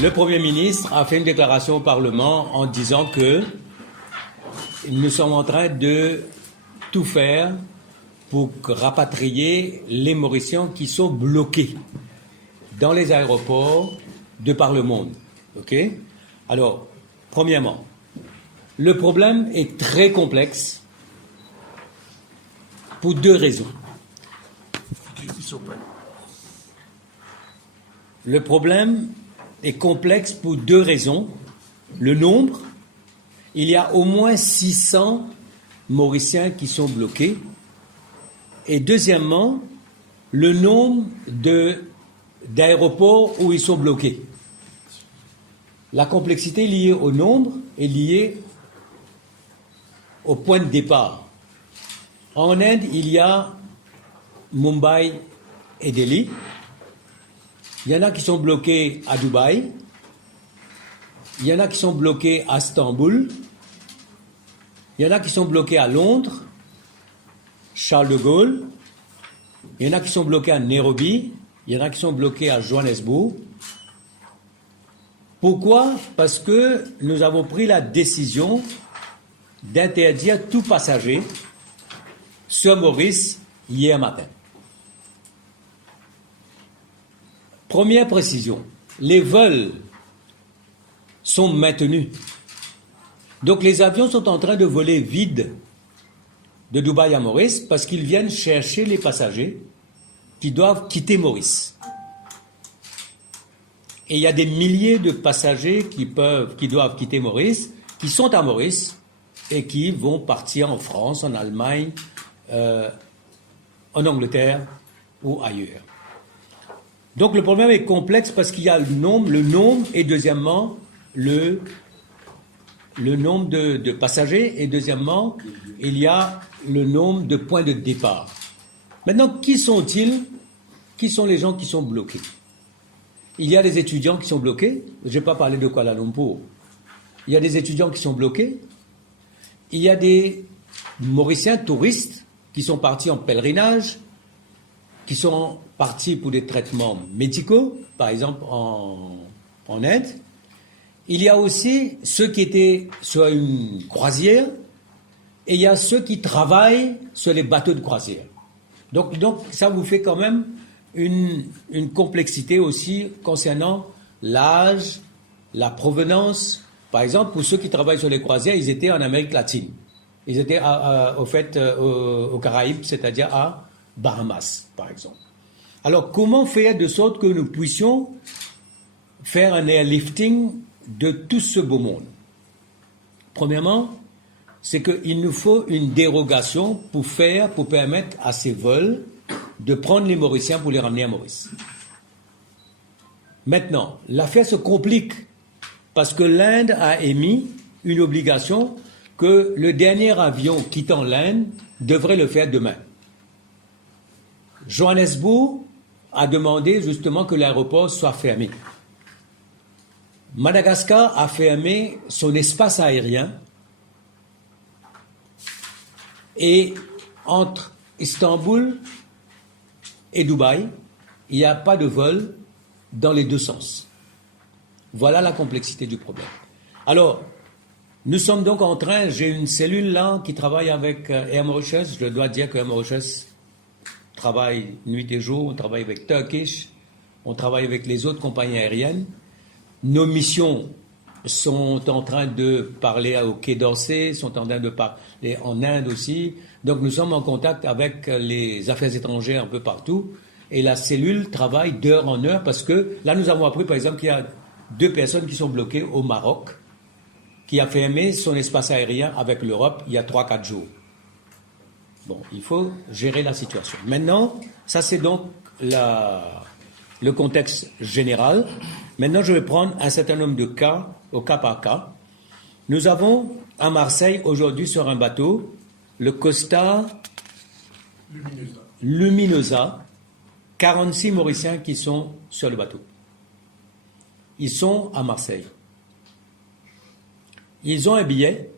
le Premier ministre a fait une déclaration au Parlement en disant que nous sommes en train de tout faire pour rapatrier les Mauriciens qui sont bloqués dans les aéroports de par le monde. OK? Alors, premièrement, le problème est très complexe pour deux raisons. Le problème est complexe pour deux raisons. Le nombre, il y a au moins 600 Mauriciens qui sont bloqués. Et deuxièmement, le nombre d'aéroports où ils sont bloqués. La complexité liée au nombre est liée au point de départ. En Inde, il y a Mumbai et Delhi. Il y en a qui sont bloqués à Dubaï. Il y en a qui sont bloqués à Istanbul. Il y en a qui sont bloqués à Londres, Charles de Gaulle. Il y en a qui sont bloqués à Nairobi. Il y en a qui sont bloqués à Johannesburg. Pourquoi? Parce que nous avons pris la décision d'interdire tout passager sur Maurice hier matin. Première précision, les vols sont maintenus. Donc les avions sont en train de voler vides de Dubaï à Maurice parce qu'ils viennent chercher les passagers qui doivent quitter Maurice. Et il y a des milliers de passagers qui doivent quitter Maurice, qui sont à Maurice et qui vont partir en France, en Allemagne, en Angleterre ou ailleurs. Donc le problème est complexe parce qu'il y a le nombre et deuxièmement le nombre de passagers et deuxièmement il y a le nombre de points de départ. Maintenant, qui sont-ils? Qui sont les gens qui sont bloqués? Il y a des étudiants qui sont bloqués. Je n'ai pas parlé de Kuala Lumpur. Il y a des étudiants qui sont bloqués. Il y a des Mauriciens touristes qui sont partis en pèlerinage, qui sont partis pour des traitements médicaux, par exemple en Inde. Il y a aussi ceux qui étaient sur une croisière et il y a ceux qui travaillent sur les bateaux de croisière. Donc ça vous fait quand même une complexité aussi concernant l'âge, la provenance. Par exemple, pour ceux qui travaillent sur les croisières, ils étaient en Amérique latine. Ils étaient aux Caraïbes, c'est-à-dire à Bahamas, par exemple. Alors, comment faire de sorte que nous puissions faire un airlifting de tout ce beau monde? Premièrement, c'est qu'il nous faut une dérogation pour permettre à ces vols de prendre les Mauriciens pour les ramener à Maurice. Maintenant, l'affaire se complique parce que l'Inde a émis une obligation que le dernier avion quittant l'Inde devrait le faire demain. Johannesburg a demandé justement que l'aéroport soit fermé. Madagascar a fermé son espace aérien et entre Istanbul et Dubaï, il n'y a pas de vol dans les deux sens. Voilà la complexité du problème. Alors, nous sommes donc en train, j'ai une cellule là qui travaille avec Air Mauritius. Je dois dire que Air Mauritius travaille nuit et jour, on travaille avec Turkish, on travaille avec les autres compagnies aériennes. Nos missions sont en train de parler au Quai d'Orsay, sont en train de parler en Inde aussi. Donc nous sommes en contact avec les affaires étrangères un peu partout. Et la cellule travaille d'heure en heure parce que là nous avons appris par exemple qu'il y a 2 personnes qui sont bloquées au Maroc, qui a fermé son espace aérien avec l'Europe il y a 3-4 jours. Bon, il faut gérer la situation. Maintenant, ça c'est donc le contexte général. Maintenant, je vais prendre un certain nombre de cas, au cas par cas. Nous avons à Marseille aujourd'hui sur un bateau le Costa Luminosa, 46 Mauriciens qui sont sur le bateau. Ils sont à Marseille. Ils ont un billet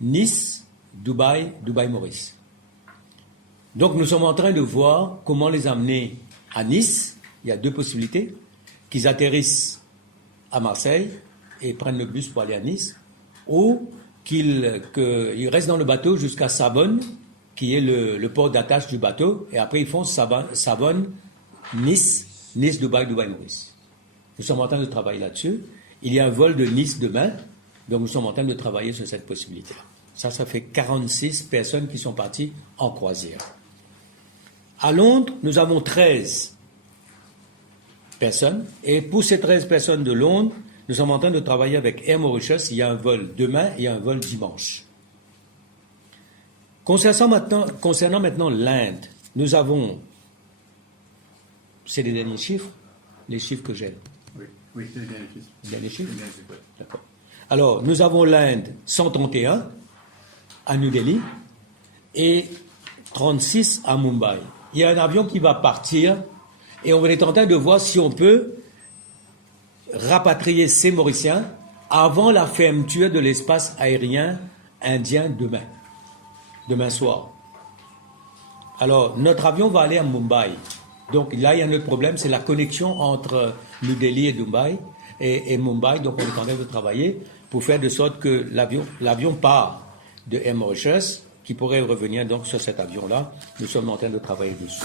Nice, Dubaï, Dubaï-Maurice. Donc nous sommes en train de voir comment les amener à Nice. Il y a 2 possibilités. Qu'ils atterrissent à Marseille et prennent le bus pour aller à Nice, ou qu'ils restent dans le bateau jusqu'à Savone, qui est le port d'attache du bateau, et après ils font Savone, Nice, Nice, Dubaï, Dubaï, Maurice. Nous sommes en train de travailler là-dessus. Il y a un vol de Nice demain, donc nous sommes en train de travailler sur cette possibilité-là. Ça fait 46 personnes qui sont parties en croisière. À Londres, nous avons 13 personnes, et pour ces 13 personnes de Londres, nous sommes en train de travailler avec Air Mauritius. Il y a un vol demain et un vol dimanche. Concernant maintenant l'Inde, nous avons, c'est les derniers chiffres, les chiffres que j'ai. Oui, c'est les derniers chiffres. Les derniers chiffres? Oui. D'accord. Alors, nous avons l'Inde 131 à New Delhi et 36 à Mumbai. Il y a un avion qui va partir et on est en train de voir si on peut rapatrier ces Mauriciens avant la fermeture de l'espace aérien indien demain soir. Alors, notre avion va aller à Mumbai. Donc là, il y a un autre problème, c'est la connexion entre New Delhi et Dubaï et Mumbai. Donc on est en train de travailler pour faire de sorte que l'avion part de Air Mauritius, qui pourrait revenir donc sur cet avion-là. Nous sommes en train de travailler dessus.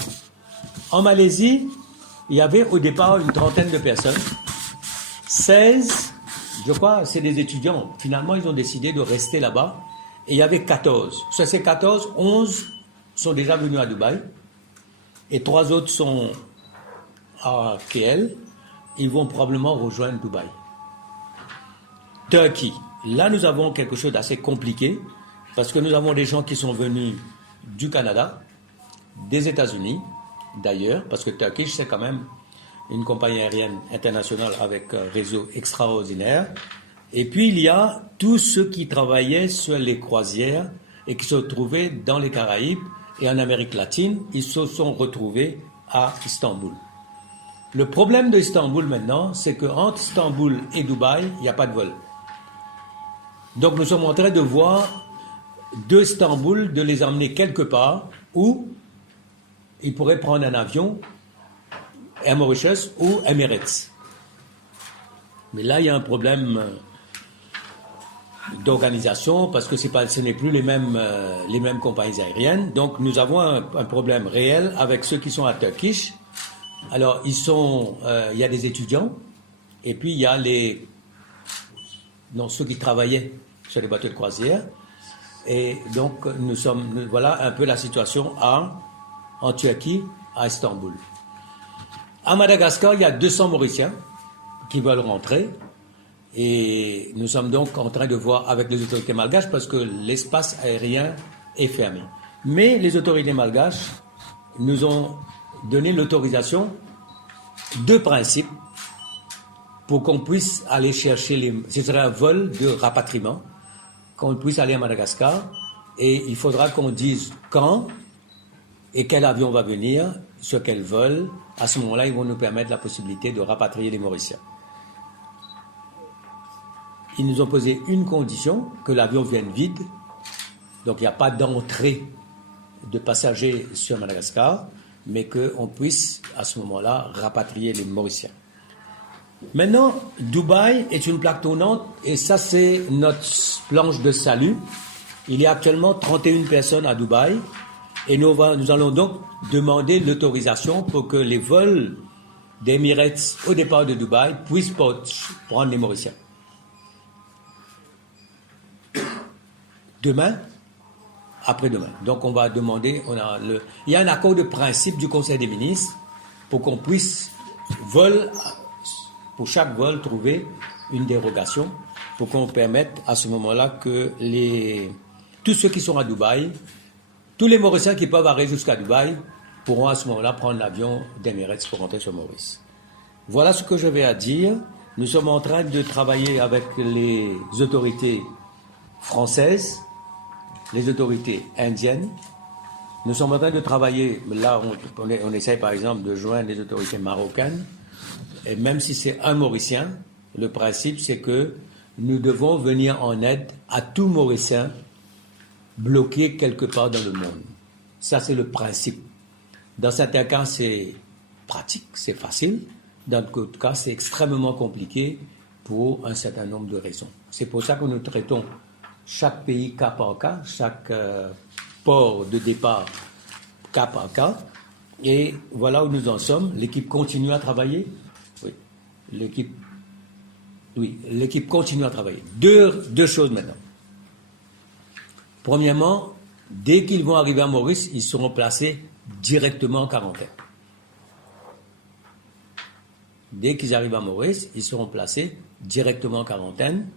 En Malaisie, il y avait au départ une trentaine de personnes. 16, je crois, c'est des étudiants. Finalement, ils ont décidé de rester là-bas. Et il y avait 14. Sur ces 14, 11 sont déjà venus à Dubaï. Et 3 autres sont à KL. Ils vont probablement rejoindre Dubaï. Turquie. Là, nous avons quelque chose d'assez compliqué. Parce que nous avons des gens qui sont venus du Canada, des États-Unis, d'ailleurs. Parce que Turquie, c'est quand même une compagnie aérienne internationale avec un réseau extraordinaire. Et puis, il y a tous ceux qui travaillaient sur les croisières et qui se trouvaient dans les Caraïbes et en Amérique latine. Ils se sont retrouvés à Istanbul. Le problème de Istanbul maintenant, c'est qu'entre Istanbul et Dubaï, il n'y a pas de vol. Donc, nous sommes en train de voir de Istanbul, de les emmener quelque part où ils pourraient prendre un avion, Air Mauritius ou Emirates. Mais là, il y a un problème d'organisation parce que ce n'est plus les mêmes compagnies aériennes. Donc, nous avons un problème réel avec ceux qui sont à Turkish. Alors, il y a des étudiants et puis il y a ceux qui travaillaient sur les bateaux de croisière. Et donc, voilà un peu la situation en Turquie, à Istanbul. À Madagascar, il y a 200 Mauriciens qui veulent rentrer. Et nous sommes donc en train de voir avec les autorités malgaches parce que l'espace aérien est fermé. Mais les autorités malgaches nous ont donné l'autorisation de principe pour qu'on puisse aller chercher ce serait un vol de rapatriement, qu'on puisse aller à Madagascar. Et il faudra qu'on dise quand et quel avion va venir, sur quel vol. À ce moment-là, ils vont nous permettre la possibilité de rapatrier les Mauriciens. Ils nous ont posé une condition, que l'avion vienne vide. Donc il n'y a pas d'entrée de passagers sur Madagascar, mais qu'on puisse, à ce moment-là, rapatrier les Mauriciens. Maintenant, Dubaï est une plaque tournante, et ça, c'est notre planche de salut. Il y a actuellement 31 personnes à Dubaï, et nous allons donc demander l'autorisation pour que les vols d'Emirates au départ de Dubaï puissent prendre les Mauriciens. Demain, après-demain. Donc on va demander, il y a un accord de principe du Conseil des ministres pour qu'on puisse pour chaque vol trouver une dérogation pour qu'on permette à ce moment-là que tous ceux qui sont à Dubaï, tous les Mauriciens qui peuvent arriver jusqu'à Dubaï pourront à ce moment-là prendre l'avion d'Emirates pour rentrer sur Maurice. Voilà ce que j'avais à dire. Nous sommes en train de travailler avec les autorités françaises, les autorités indiennes. Nous sommes en train de travailler, là on essaie par exemple de joindre les autorités marocaines, et même si c'est un Mauricien, le principe c'est que nous devons venir en aide à tout Mauricien bloqué quelque part dans le monde. Ça c'est le principe. Dans certains cas c'est pratique, c'est facile, dans d'autres cas c'est extrêmement compliqué pour un certain nombre de raisons. C'est pour ça que nous traitons chaque pays cas par cas, chaque port de départ cas par cas. Et voilà où nous en sommes. L'équipe continue à travailler. Oui, l'équipe continue à travailler. Deux choses maintenant. Premièrement, dès qu'ils vont arriver à Maurice, ils seront placés directement en quarantaine. Dès qu'ils arrivent à Maurice, ils seront placés directement en quarantaine.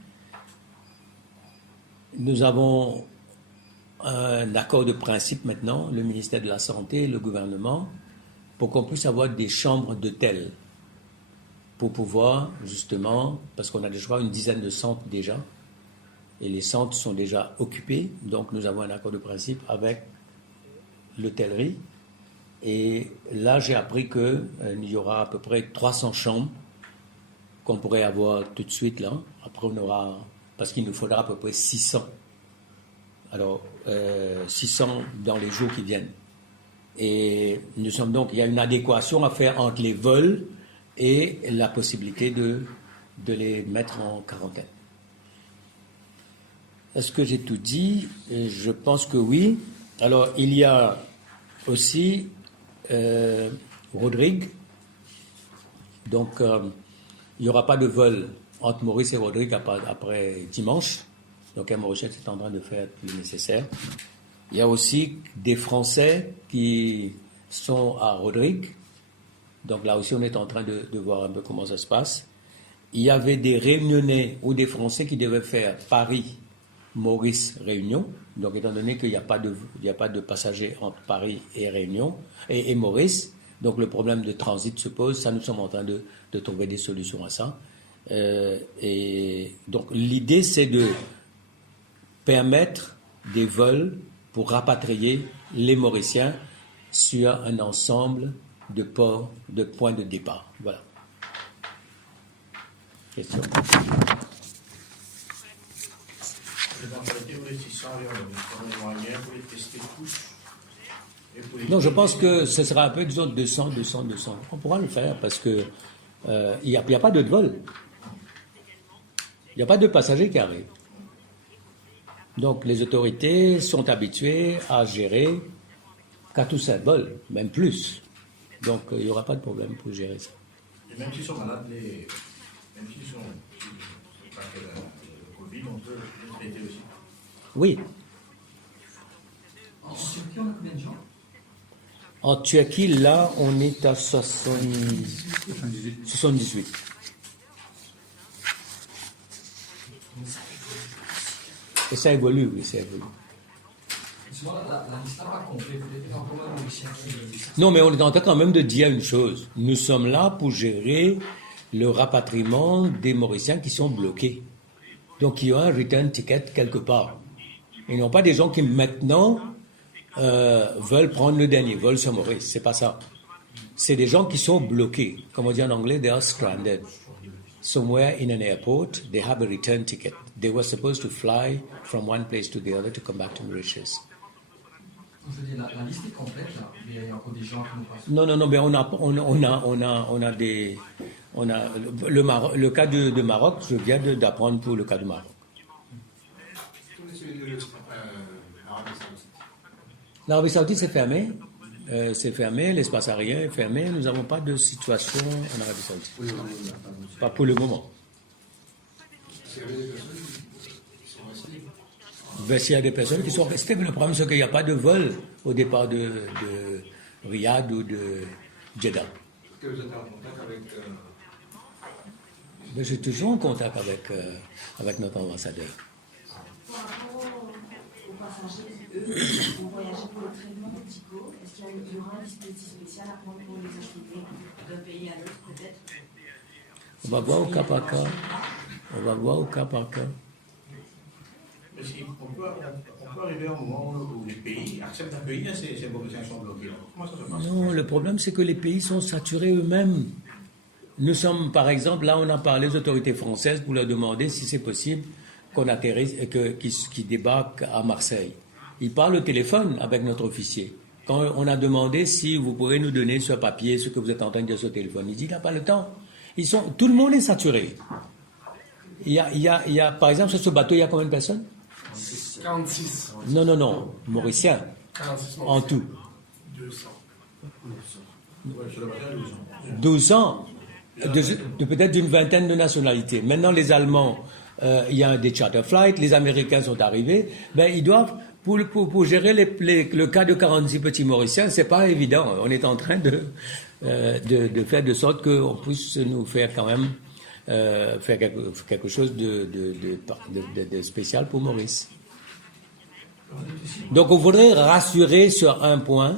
Nous avons un accord de principe maintenant, le ministère de la Santé, le gouvernement, pour qu'on puisse avoir des chambres d'hôtel pour pouvoir, justement, parce qu'on a je crois une dizaine de centres déjà, et les centres sont déjà occupés, donc nous avons un accord de principe avec l'hôtellerie. Et là, j'ai appris qu'il y aura à peu près 300 chambres qu'on pourrait avoir tout de suite là. Après, on aura, parce qu'il nous faudra à peu près 600. Alors, 600 dans les jours qui viennent. Et nous sommes donc, il y a une adéquation à faire entre les vols et la possibilité de les mettre en quarantaine. Est-ce que j'ai tout dit? Je pense que oui. Alors, il y a aussi Rodrigue. Donc, il n'y aura pas de vol entre Maurice et Rodrigue après dimanche. Donc, Air Mauritius est en train de faire le nécessaire. Il y a aussi des Français qui sont à Rodrigue. Donc, là aussi, on est en train de voir un peu comment ça se passe. Il y avait des Réunionnais ou des Français qui devaient faire Paris-Maurice-Réunion. Donc, étant donné qu'il n'y a pas de passagers entre Paris et Réunion et Maurice, donc le problème de transit se pose. Ça, nous sommes en train de trouver des solutions à ça. Et donc, l'idée, c'est de permettre des vols pour rapatrier les Mauriciens sur un ensemble de ports, de points de départ. Voilà. Question. Non, je pense que ce sera un peu, disons, 200. On pourra le faire parce que il n'y a pas de vol. Il n'y a pas de passagers qui arrivent. Donc, les autorités sont habituées à gérer 4 ou 5 vols, même plus. Donc, il n'y aura pas de problème pour gérer ça. Et même s'ils sont malades, même s'ils sont pas que le Covid, on peut les traiter aussi. Oui. En Turquie, on a combien de gens? En Turquie, là, on est à 78. Et ça évolue, oui, ça évolue. La liste n'est pas complète. Peut-être encore un Mauricien qui... Non, mais on est en train quand même de dire une chose. Nous sommes là pour gérer le rapatriement des Mauriciens qui sont bloqués. Donc, il y a un return ticket quelque part. Ils n'ont pas des gens qui maintenant veulent prendre le dernier vol sur Maurice. C'est pas ça. C'est des gens qui sont bloqués. Comme on dit en anglais, they are stranded. Somewhere in an airport, they have a return ticket. They were supposed to fly from one place to the other to come back to Mauritius. Je veux dire, la liste est complète, là, mais il y a encore des gens qui n'ont pas... Non, mais on a le cas de Maroc, je viens d'apprendre pour le cas du Maroc. L'Arabie Saoudite, c'est fermé. L'espace aérien est fermé. Nous n'avons pas de situation en Arabie Saoudite. Pas pour le moment. S'il y a des personnes qui sont restées, mais le problème c'est qu'il n'y a pas de vol au départ de Riyad ou de Jeddah. Est-ce que vous êtes en contact avec... Je suis toujours en contact avec notre ambassadeur. Par rapport aux passagers qui, eux, vont voyager pour les traitements médicaux, est-ce qu'il y aura un dispositif spécial à prendre pour les acheminer d'un pays à l'autre, peut-être? On va voir au cas par cas. Mais si, on peut arriver à un moment où les pays acceptent un pays, ces Mauriciens sont bloqués. Comment ça se passe? Non, le problème c'est que les pays sont saturés eux-mêmes. Nous sommes, par exemple, là on a parlé aux autorités françaises pour leur demander si c'est possible qu'on atterrisse, qu'ils débarquent à Marseille. Ils parlent au téléphone avec notre officier. Quand on a demandé si vous pourrez nous donner sur papier ce que vous êtes en train de dire sur le téléphone, il dit il n'a pas le temps. Tout le monde est saturé. Par exemple, sur ce bateau, il y a combien de personnes? 46. Non, Mauriciens, 46 en tout. 200. Ouais, sur le bateau, 12 ans, peut-être d'une vingtaine de nationalités. Maintenant, les Allemands, il y a des charter flights, les Américains sont arrivés. Ben, ils doivent, pour gérer le cas de 46 petits Mauriciens, c'est pas évident. On est en train de faire de sorte qu'on puisse nous faire quand même faire quelque chose de spécial pour Maurice. Donc, on voudrait rassurer sur un point.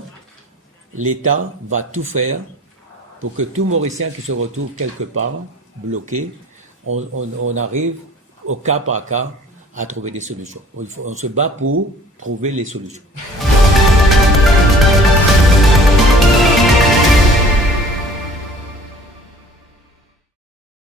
L'État va tout faire pour que tout Mauricien qui se retrouve quelque part, bloqué, on arrive au cas par cas à trouver des solutions. On se bat pour trouver les solutions.